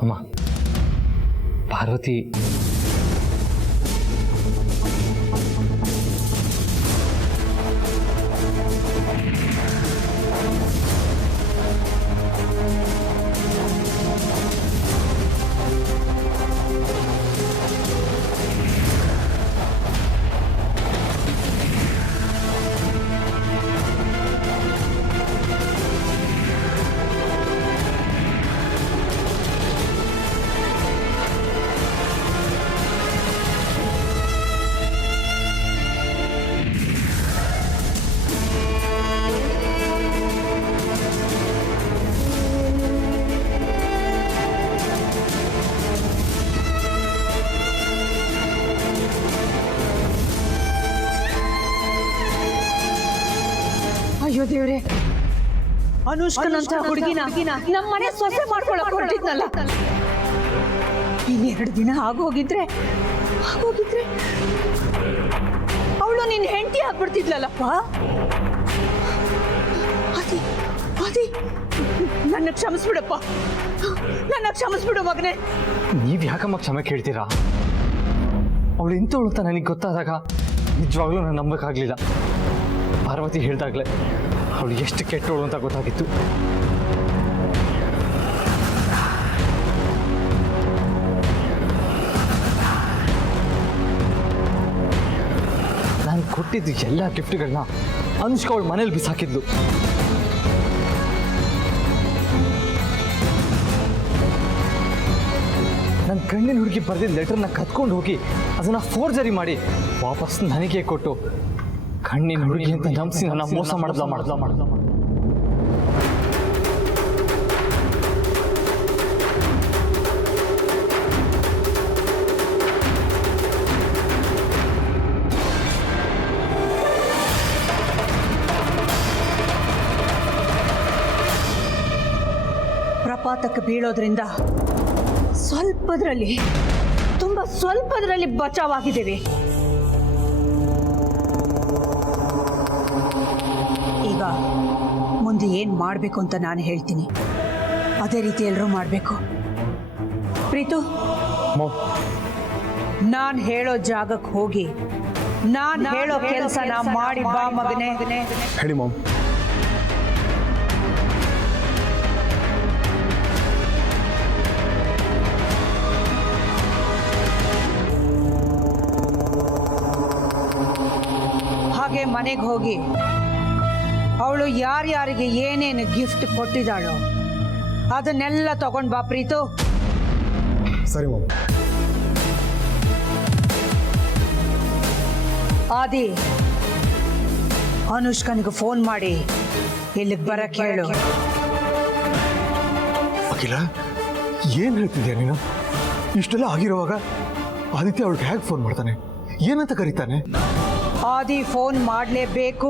ಅಮ್ಮ ಪಾರ್ವತಿ ಅಯ್ಯೋ ದೇವ್ರೆ, ಅನುಷ್ಕನಂತ ಹುಡುಗಿನ ನಮ್ಮನೆ ಸೊಸೆ ಮಾಡ್ಕೊಳಕ್ ಹೊರಟಿದ್ನಲ್ಲ. ಇನ್ನೆರಡು ದಿನ ಆಗೋಗಿದ್ರೆ ಅವಳು ನಿನ್ ಹೆಂಡತಿ ಆಗ್ಬಿಡ್ತಿದ್ಲಲ್ಲಪ್ಪ. ಅದಿ ನನ್ನ ಕ್ಷಮಿಸ್ಬಿಡಪ್ಪ, ನನ್ನ ಕ್ಷಮಿಸ್ಬಿಡು ಮಗನೇ. ನೀವ್ ಯಾಕಮ್ಮ ಕ್ಷಮೆ ಕೇಳ್ತೀರಾ? ಅವಳು ಇಂಥವಳು ಅಂತ ನನಗೆ ಗೊತ್ತಾದಾಗ ನಿಜವಾಗ್ಲೂ ನಾನು ನಂಬಕ್ಕಾಗ್ಲಿಲ್ಲ. ಪಾರ್ವತಿ ಹೇಳ್ದಾಗ್ಲೇ ಅವಳು ಎಷ್ಟು ಕೆಟ್ಟವಳು ಅಂತ ಗೊತ್ತಾಗಿತ್ತು. ನಾನು ಕೊಟ್ಟಿದ್ದು ಎಲ್ಲ ಗಿಫ್ಟ್ಗಳನ್ನ ಅನುಷ್ಕಾ ಅವಳು ಮನೇಲಿ ಬಿಸಾಕಿದ್ಲು. ನನ್ನ ಕಣ್ಣಿನ ಹುಡುಗಿ ಬರೆದಿದ್ದ ಲೆಟರ್ನ ಕತ್ಕೊಂಡು ಹೋಗಿ ಅದನ್ನ ಫೋರ್ಜರಿ ಮಾಡಿ ವಾಪಸ್ ನನಗೆ ಕೊಟ್ಟು ಕಣ್ಣಿನ ಹುಡುಗಿ ಅಂತ ನಂಬಿಸಿ ನನ್ನ ಮೋಸ ಮಾಡ್ದ. ಪ್ರಪಾತಕ್ಕೆ ಬೀಳೋದ್ರಿಂದ ತುಂಬಾ ಸ್ವಲ್ಪದ್ರಲ್ಲಿ ಬಚಾವಾಗಿದ್ದೀವಿ. ಈಗ ಮುಂದೆ ಏನ್ ಮಾಡಬೇಕು ಅಂತ ನಾನು ಹೇಳ್ತೀನಿ, ಅದೇ ರೀತಿ ಎಲ್ಲರೂ ಮಾಡಬೇಕು. ಪ್ರೀತು, ನಾನು ಹೇಳೋ ಜಾಗಕ್ಕೆ ಹೋಗಿ ನಾನು ಹೇಳೋ ಕೆಲಸನ ಮಾಡಿ ಬಾ ಮಗನೇ. ಹೇಳಿ ಮಾಮ್. ಹಾಗೆ ಮನೆಗೆ ಹೋಗಿ ಅವಳು ಯಾರ್ಯಾರಿಗೆ ಏನೇನು ಗಿಫ್ಟ್ ಕೊಟ್ಟಿದ್ದಾಳೋ ಅದನ್ನೆಲ್ಲ ತಗೊಂಡ್ ಬಾ ಪ್ರೀತು. ಸರಿ ಮಾಮ್. ಆದಿ, ಅನುಷ್ಕನಿಗೆ ಫೋನ್ ಮಾಡಿ ಇಲ್ಲಿಗೆ ಬರಕ್ಕೆ ಹೇಳು. ಅಖಿಲ, ಏನ್ ಹೇಳ್ತಿದ್ಯಾ ನೀನು? ಇಷ್ಟೆಲ್ಲ ಆಗಿರುವಾಗ ಆದಿತ್ಯ ಅವಳಿಗೆ ಹೇಗೆ ಫೋನ್ ಮಾಡ್ತಾನೆ? ಏನಂತ ಕರೀತಾನೆ? ಆದಿ ಫೋನ್ ಮಾಡಲೇಬೇಕು,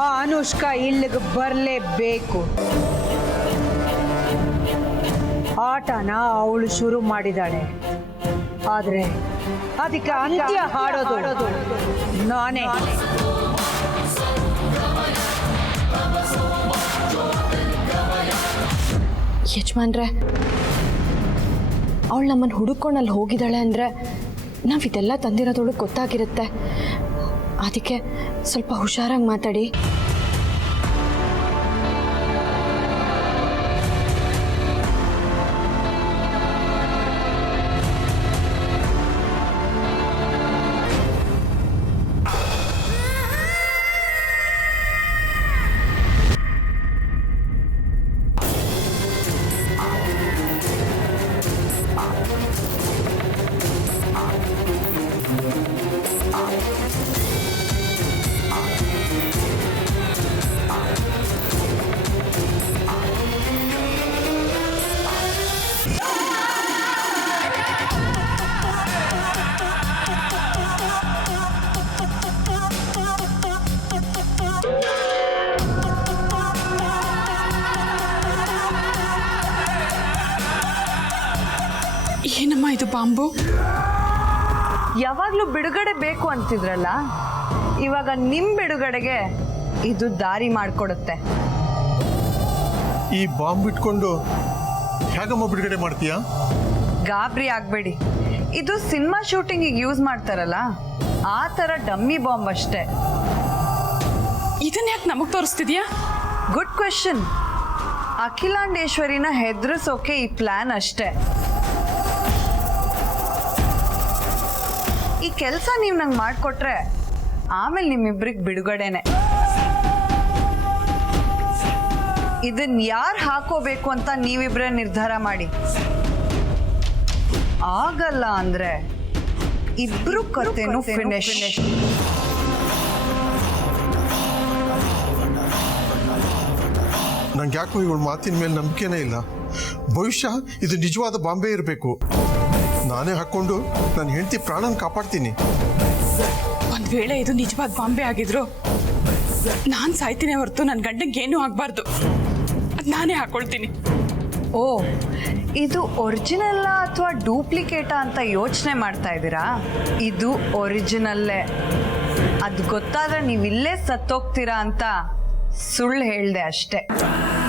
ಆ ಅನುಷ್ಕಾ ಇಲ್ಲಿಗೆ ಬರಲೇಬೇಕು. ಆಟನ ಅವಳು ಶುರು ಮಾಡಿದಾಳೆ, ಆದ್ರೆ ಅದಕ್ಕೆ ಅಂತ್ಯ ಹಾಡೋದು ನಾನೇ. ಯಜಮಾನ್ರೆ, ಅವಳು ನಮ್ಮನ್ನು ಹುಡುಕೊಂಡು ಅಲ್ಲಿ ಹೋಗಿದ್ದಾಳೆ ಅಂದರೆ ನಾವು ಇದೆಲ್ಲ ತಂದಿರೋದೊಳಗೆ ಗೊತ್ತಾಗಿರುತ್ತೆ. ಅದಕ್ಕೆ ಸ್ವಲ್ಪ ಹುಷಾರಾಗಿ ಮಾತಾಡಿ. ಏನಮ್ಮ ಇದು ಬಾಂಬು? ಯಾವಾಗಲೂ ಬಿಡುಗಡೆ ಬೇಕು ಅಂತಿದ್ರಲ್ಲ, ಇವಾಗ ನಿಮ್ಮ ಬಿಡುಗಡೆಗೆ ಇದು ದಾರಿ ಮಾಡಿಕೊಡುತ್ತೆ. ಈ ಬಾಂಬ್ ಇಟ್ಕೊಂಡು ಹೇಗಮ್ಮ ಬಿಡುಗಡೆ ಮಾಡ್ತೀಯಾ? ಗಾಬರಿ ಆಗಬೇಡಿ. ಇದು ಸಿನಿಮಾ ಶೂಟಿಂಗಿಗೆ ಯೂಸ್ ಮಾಡ್ತಾರಲ್ಲ ಆ ಥರ ಡಮ್ಮಿ ಬಾಂಬ್ ಅಷ್ಟೇ. ಇದನ್ನ ಯಾಕೆ ನಮಗೆ ತೋರಿಸ್ತಿದ್ಯಾ? Good question. ಅಖಿಲಾಂಡೇಶ್ವರಿನ ಹೆದರಿಸೋಕೆ ಈ ಪ್ಲಾನ್ ಅಷ್ಟೇ. ಈ ಕೆಲಸ ನೀವು ನಂಗೆ ಮಾಡಿಕೊಟ್ರೆ ಆಮೇಲೆ ನಿಮ್ಮಿಬ್ರಿಗೆ ಬಿಡುಗಡೆನೆ. ಇದನ್ನ ಯಾರು ಹಾಕೋಬೇಕು ಅಂತ ನೀವಿಬ್ರೇ ನಿರ್ಧಾರ ಮಾಡಿ. ಆಗಲ್ಲ ಅಂದ್ರೆ ಇಬ್ರು ಕಥೆನೂ ಫಿನಿಶ್. ನಂಗೆ ಯಾಕೋ ಇವಳ ಮಾತಿನ ಮೇಲೆ ನಂಬಿಕೆನೇ ಇಲ್ಲ. ಭವಿಷ್ಯ ಇದು ನಿಜವಾದ ಬಾಂಬೆ ಇರಬೇಕು. ನಾನೇ ಹಾಕ್ಕೊಂಡು ನನ್ನ ಹೆಂಡತಿ ಪ್ರಾಣನ ಕಾಪಾಡ್ತೀನಿ. ಒಂದ್ ವೇಳೆ ಇದು ನಿಜವಾದ ಬಾಂಬೆ ಆಗಿದ್ರು ನಾನು ಸಾಯ್ತೀನಿ ಹೊರತು ನನ್ನ ಗಂಡಂಗೆ ಏನೂ ಆಗಬಾರ್ದು. ಅದು ನಾನೇ ಹಾಕೊಳ್ತೀನಿ. ಓ, ಇದು ಒರಿಜಿನಲ್ಲ ಅಥವಾ ಡೂಪ್ಲಿಕೇಟಾ ಅಂತ ಯೋಚನೆ ಮಾಡ್ತಾ ಇದ್ದೀರಾ? ಇದು ಒರಿಜಿನಲ್ಲೇ. ಅದು ಗೊತ್ತಾದ್ರೆ ನೀವು ಇಲ್ಲೇ ಸತ್ತೋಗ್ತೀರಾ ಅಂತ ಸುಳ್ಳು ಹೇಳ್ದೆ ಅಷ್ಟೇ.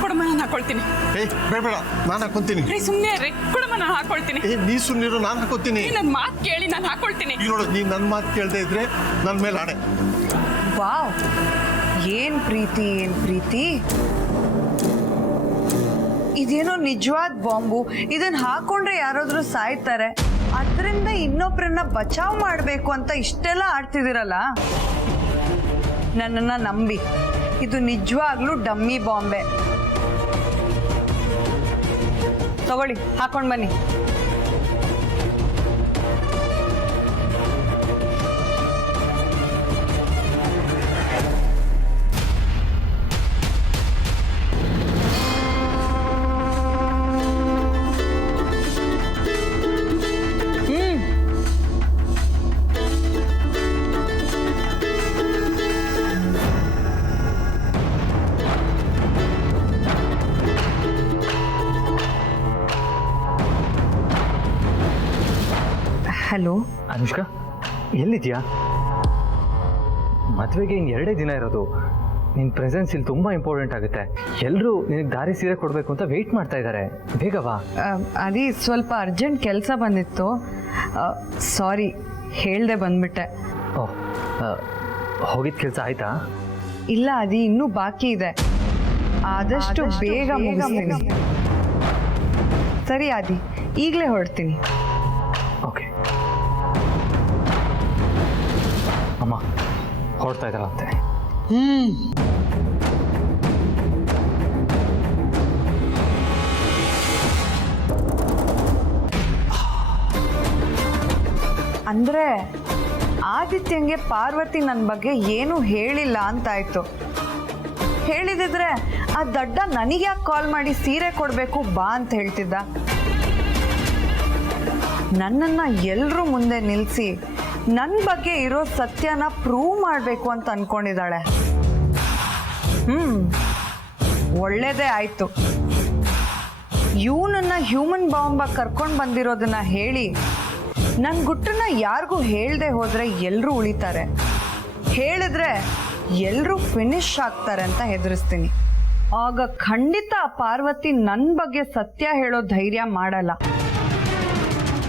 ಕೊಡಮ್ಮ, ನಾನು ಹಾಕೊಳ್ತೀನಿ. ಬೇಡ, ನಾನು ಹಾಕೊಂತೀನಿ. ಸುಮ್ಮನೆ ರೀ, ಕೊಡಮ್ಮ, ನಾನು ಹಾಕೊಳ್ತೀನಿ. ನೀ ಸುಮ್ಮನಿರು, ನಾನು ಹಾಕೋತೀನಿ. ನನ್ನ ಮಾತು ಕೇಳಿ ನಾನು ಹಾಕೊಳ್ತೀನಿ. ಈಗ ನೋಡು, ನೀನು ನನ್ನ ಮಾತು ಕೇಳದೆ ಇದ್ರೆ ನನ್ನ ಮೇಲೆ ಆಣೆ. ವಾವ್, ಏನ್ ಪ್ರೀತಿ, ಏನ್ ಪ್ರೀತಿ. ಇದೇನೋ ನಿಜವಾದ ಬಾಂಬು. ಇದನ್ನ ಹಾಕೊಂಡ್ರೆ ಯಾರಾದ್ರೂ ಸಾಯ್ತಾರೆ, ಅದರಿಂದ ಇನ್ನೊಬ್ಬರನ್ನ ಬಚಾವ್ ಮಾಡಬೇಕು ಅಂತ ಇಷ್ಟೆಲ್ಲ ಆಡ್ತಿದ್ದೀರಲ್ಲ. ನನ್ನನ್ನ ನಂಬಿ, ಇದು ನಿಜವಾಗ್ಲೂ ಡಮ್ಮಿ ಬಾಂಬೆ. ತಗೊಳ್ಳಿ, ಹಾಕೊಂಡ್ ಬನ್ನಿ. ಹಲೋ ಅನುಷ್ಕಾ, ಎಲ್ಲಿದ್ಯಾ? ಮದುವೆಗೆ ಇನ್ನು 2 ದಿನ ಇರೋದು. ನಿನ್ನ ಪ್ರೆಸೆನ್ಸ್ ಇಲ್ಲಿ ತುಂಬ ಇಂಪಾರ್ಟೆಂಟ್ ಆಗುತ್ತೆ. ಎಲ್ಲರೂ ನಿನಗೆ ದಾರಿ ಸೀರೆ ಕೊಡಬೇಕು ಅಂತ ವೆಯ್ಟ್ ಮಾಡ್ತಾ ಇದ್ದಾರೆ. ಬೇಗವಾ. ಅದೇ ಸ್ವಲ್ಪ ಅರ್ಜೆಂಟ್ ಕೆಲಸ ಬಂದಿತ್ತು. ಸಾರಿ, ಹೇಳ್ದೆ ಬಂದ್ಬಿಟ್ಟೆ. ಓಹ್, ಹೋಗಿದ್ದ ಕೆಲಸ ಆಯ್ತಾ? ಇಲ್ಲ, ಅದು ಇನ್ನೂ ಬಾಕಿ ಇದೆ. ಆದಷ್ಟು ಬೇಗ ಮುಗಿಸ್ತೀನಿ. ಸರಿ ಆದಿ, ಈಗಲೇ ಹೊರಡ್ತೀನಿ. ಓಕೆ. ಅಮ್ಮ ಹೊರಡ್ತಾ ಇದ್ದಾರಂತೆ. ಅಂದ್ರೆ ಆದಿತ್ಯಂಗೆ ಪಾರ್ವತಿ ನನ್ನ ಬಗ್ಗೆ ಏನು ಹೇಳಿಲ್ಲ ಅಂತಾಯ್ತು. ಹೇಳಿದಿದ್ರೆ ಆ ದಡ್ಡ ನನಗೆ ಯಾಕೆ ಕಾಲ್ ಮಾಡಿ ಸೀರೆ ಕೊಡಬೇಕು ಬಾ ಅಂತ ಹೇಳ್ತಿದ್ದ. ನನ್ನನ್ನು ಎಲ್ಲರೂ ಮುಂದೆ ನಿಲ್ಲಿಸಿ ನನ್ನ ಬಗ್ಗೆ ಇರೋ ಸತ್ಯನ ಪ್ರೂವ್ ಮಾಡಬೇಕು ಅಂತ ಅನ್ಕೊಂಡಿದ್ದಾಳೆ. ಒಳ್ಳೇದೇ ಆಯಿತು. ಇವನನ್ನು ಹ್ಯೂಮನ್ ಬಾಂಬಾಗಿ ಕರ್ಕೊಂಡು ಬಂದಿರೋದನ್ನ ಹೇಳಿ ನನ್ನ ಗುಟ್ಟನ್ನ ಯಾರಿಗೂ ಹೇಳದೆ ಹೋದರೆ ಎಲ್ಲರೂ ಉಳಿತಾರೆ, ಹೇಳಿದ್ರೆ ಎಲ್ಲರೂ ಫಿನಿಶ್ ಆಗ್ತಾರೆ ಅಂತ ಹೆದರಿಸ್ತೀನಿ. ಆಗ ಖಂಡಿತ ಪಾರ್ವತಿ ನನ್ನ ಬಗ್ಗೆ ಸತ್ಯ ಹೇಳೋ ಧೈರ್ಯ ಮಾಡಲ್ಲ.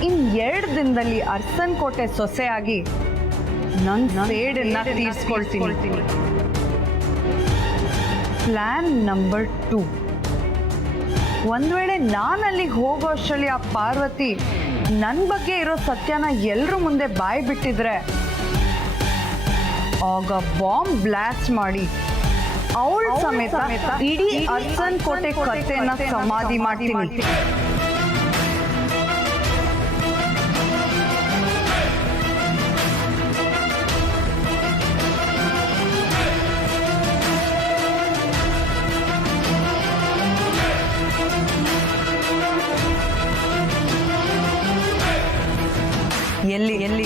ಇನ್ನು 2 ದಿನದಲ್ಲಿ ಅರ್ಸನ್ ಕೋಟೆ ಸೊಸೆಯಾಗಿ ನನ್ನ ಸೇಡನ್ನ ತೀರಿಸ್ಕೊಳ್ತೀನಿ. Plan number 2. ಒಂದು ವೇಳೆ ನಾನು ಅಲ್ಲಿಗೆ ಹೋಗೋ ಅಷ್ಟರಲ್ಲಿ ಆ ಪಾರ್ವತಿ ನನ್ನ ಬಗ್ಗೆ ಇರೋ ಸತ್ಯನ ಎಲ್ಲರೂ ಮುಂದೆ ಬಾಯಿ ಬಿಟ್ಟಿದ್ರೆ ಆಗ ಬಾಂಬ್ ಬ್ಲಾಸ್ಟ್ ಮಾಡಿ ಅವಳ ಸಮೇತ ಇಡೀ ಅರ್ಸನ್ ಕೋಟೆ ಕಥೆನ ಸಮಾಧಿ ಮಾಡ್ತೀನಿ. ಎಲ್ಲಿ ಎಲ್ಲಿ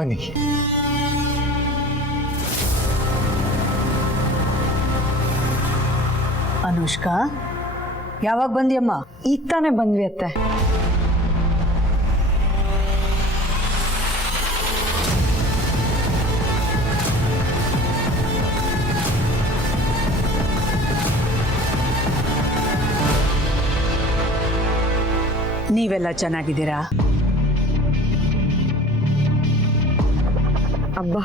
ಬನ್ನಿ. ಅನುಷ್ಕಾ, ಯಾವಾಗ ಬಂದಿಯಮ್ಮ? ಈಗ ತಾನೇ ಬಂದ್ವಿ ಅತ್ತೆ. ನೀವೆಲ್ಲ ಚೆನ್ನಾಗಿದ್ದೀರಾ? ಅಬ್ಬಾ,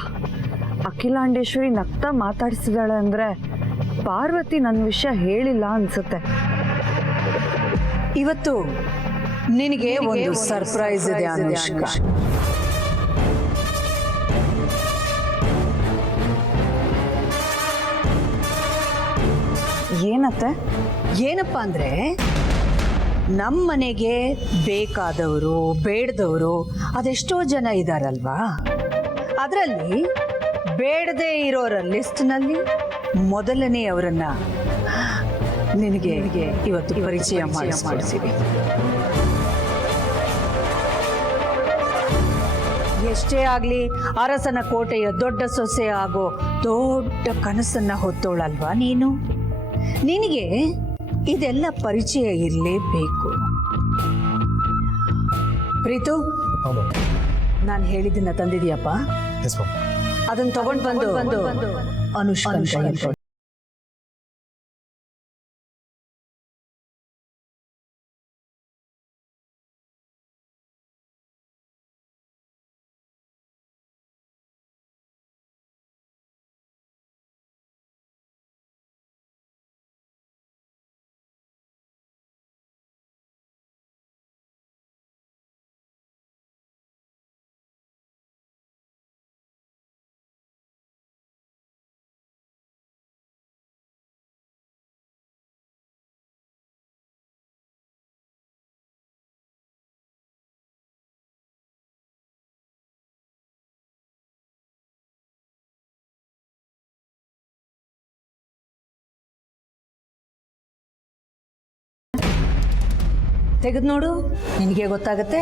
ಅಖಿಲಾಂಡೇಶ್ವರಿ ನಗ್ತಾ ಮಾತಾಡಿಸಿದಾಳೆ ಅಂದ್ರೆ ಪಾರ್ವತಿ ನನ್ನ ವಿಷಯ ಹೇಳಿಲ್ಲ ಅನ್ಸುತ್ತೆ. ಇವತ್ತು ನಿನಗೆ ಒಂದು ಸರ್ಪ್ರೈಸ್ ಇದೆ ಅನುಷ್ಕಾ. ಏನತ್ತೆ? ಏನಪ್ಪ ಅಂದ್ರೆ, ನಮ್ಮ ಮನೆಗೆ ಬೇಕಾದವರು ಬೇಡದವರು ಅದೆಷ್ಟೋ ಜನ ಇದಾರಲ್ವಾ, ಅದರಲ್ಲಿ ಬೇಡದೇ ಇರೋರ ಲಿಸ್ಟ್ನಲ್ಲಿ ಮೊದಲನೆಯವರನ್ನ ನಿನಗೆ ಇವತ್ತು ಪರಿಚಯ ಮಾಡಿಸ್ತೀವಿ. ಎಷ್ಟೇ ಆಗಲಿ ಅರಸನ ಕೋಟೆಯ ದೊಡ್ಡ ಸೊಸೆ ಆಗೋ ದೊಡ್ಡ ಕನಸನ್ನ ಹೊತ್ತೋಳಲ್ವಾ ನೀನು. ನಿನಗೆ ಇದೆಲ್ಲ ಪರಿಚಯ ಇರಲೇಬೇಕು. ಪ್ರೀತು, ನಾನು ಹೇಳಿದ್ದನ್ನ ತಂದಿದೀಯಪ್ಪ? ಅದನ್ನ ತಗೊಂಡು ಬಂದು ಅನುಷ್ಕನ್ ಕೈಯಲ್ಲಿ ಕೊಡು. ತೆಗೆದು ನೋಡು, ನಿನಗೆ ಗೊತ್ತಾಗತ್ತೆ.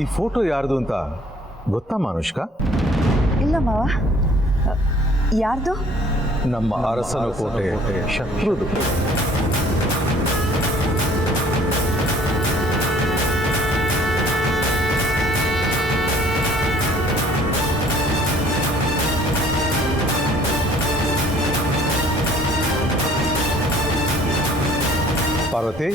ಈ ಫೋಟೋ ಯಾರ್ದು ಅಂತ ಗೊತ್ತಾ ಅನುಷ್ಕಾ? ಇಲ್ಲ ಮಾವ. ಯಾರ್ದು? ನಮ್ಮ ಅರಸನ ಕೋಟೆ ಶತ್ರುದು. ಪಾರ್ವತಿ,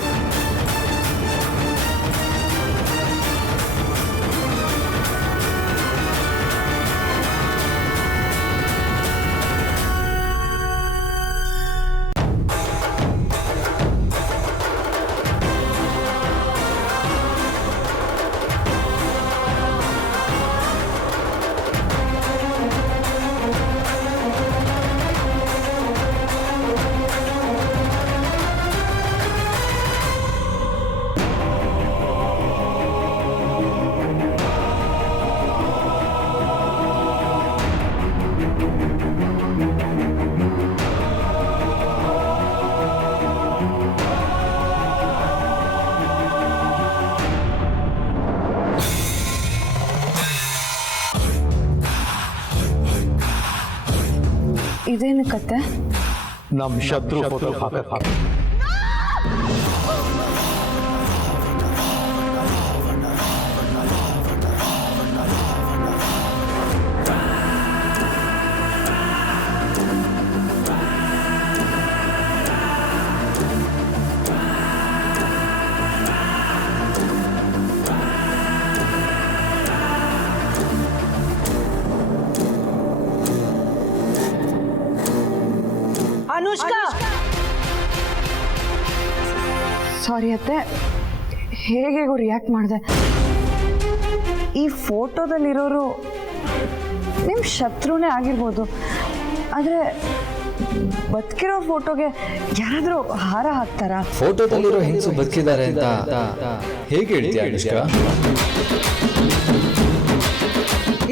ಇದೇನು ಕತೆ? ನಮ್ಮ ಶತ್ರು ಫೋಟೋ ಹಾಕಕ್ಕೆ ಅನುಷ್ಕಾ ಸಾರಿ ಅತ್ತೆ, ಹೇಗೆ ರಿಯಾಕ್ಟ್ ಮಾಡಿದೆ. ಈ ಫೋಟೋದಲ್ಲಿರೋರು ನಿಮ್ಮ ಶತ್ರುನೇ ಆಗಿರ್ಬೋದು, ಆದರೆ ಬದುಕಿರೋ ಫೋಟೋಗೆ ಯಾರಾದರೂ ಹಾರ ಹಾಕ್ತಾರಾ? ಫೋಟೋದಲ್ಲಿರೋ ಹೆಂಗಸು ಬದುಕಿದ್ದಾರೆ ಅಂತ ಹೇಗೆ ಹೇಳ್ತೀಯ ಅನುಷ್ಕಾ?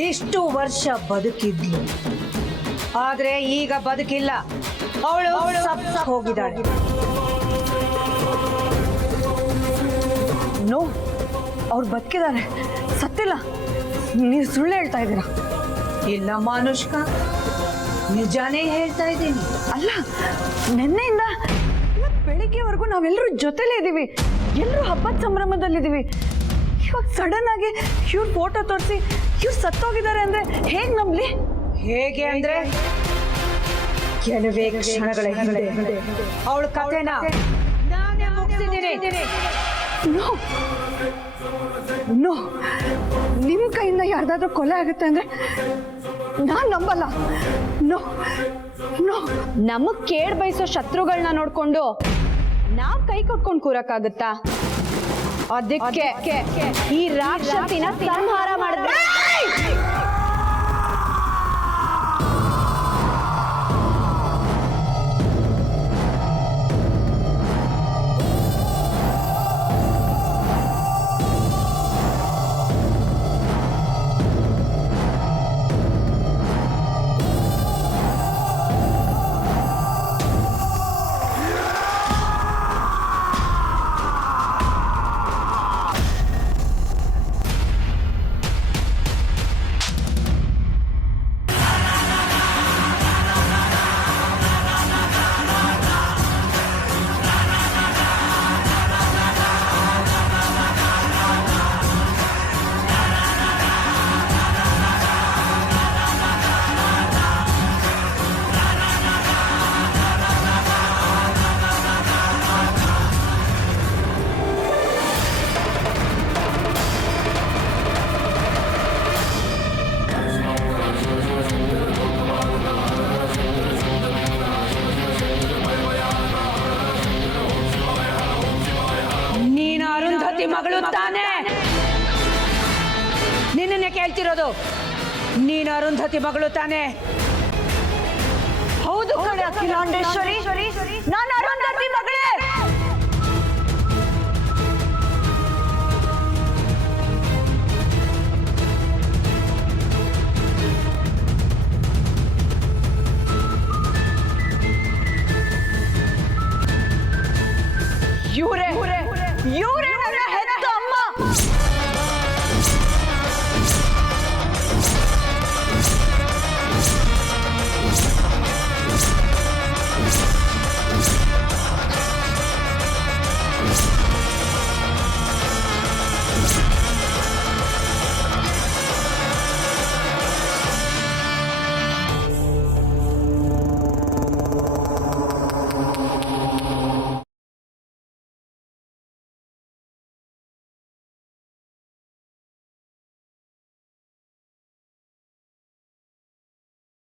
ಇಷ್ಟು ವರ್ಷ ಬದುಕಿದ್ಲು, ಆದ್ರೆ ಈಗ ಬದುಕಿಲ್ಲ. ಅವಳು ಹೋಗಿದ್ದಾಳೆ. ನೋ, ಅವ್ರು ಬದುಕಿದ್ದಾರೆ, ಸತ್ತಿಲ್ಲ. ನೀವು ಸುಳ್ಳು ಹೇಳ್ತಾ ಇದ್ದೀರಾ. ಇಲ್ಲ ಅನುಷ್ಕಾ, ನಿಜಾನೇ ಹೇಳ್ತಾ ಇದ್ದೀನಿ. ಅಲ್ಲ, ನಿನ್ನೆಯಿಂದ ಬೆಳಿಗ್ಗೆವರೆಗೂ ನಾವೆಲ್ಲರೂ ಜೊತೆಲೇ ಇದ್ದೀವಿ, ಎಲ್ಲರೂ ಹಬ್ಬದ ಸಂಭ್ರಮದಲ್ಲಿದ್ದೀವಿ. ಇವಾಗ ಸಡನ್ ಆಗಿ ಇವ್ರ ಫೋಟೋ ತೋರಿಸಿ ಇವ್ರು ಸತ್ತೋಗಿದ್ದಾರೆ ಅಂದ್ರೆ ಹೇಗೆ ನಂಬಲಿ? ಹೇಗೆ ಅಂದ್ರೆ ಕೆಲವೇ ಕ್ಷಣಗಳ ಹಿಂದೆ ಅವಳ ಕಥೆನ ನಾನೇ ಮುಗಿಸಿದ್ದೀನಿ. ನೋ ನೋ, ನಿಮ್ಮ ಕೈಯಿಂದ ಯಾರ್ದಾದ್ರೂ ಕೊಲೆ ಆಗುತ್ತೆ ಅಂದ್ರೆ ನಾನು ನಂಬಲ್ಲ. ನೋ ನೋ, ನಮಗ್ ಕೇಡ್ ಬಯಸೋ ಶತ್ರುಗಳನ್ನ ನೋಡ್ಕೊಂಡು ನಾವ್ ಕೈ ಕೊಟ್ಕೊಂಡು ಕೂರಕ್ಕಾಗತ್ತಾ? ಅದಕ್ಕೆ ಈ ರಾಕ್ಷಸಿನ ಸಂಹಾರ ಮಾಡಿದ್ರೆ ಮಗಳು ತಾನೇ ನಿನ್ನನ್ನೇ ಕೇಳ್ತಿರೋದು. ನೀನು ಅರುಂಧತಿ ಮಗಳು ತಾನೇ? ಹೌದು ಕಣೆ ಅಖಿಲಾಂಡೇಶ್ವರಿ, ನಾನು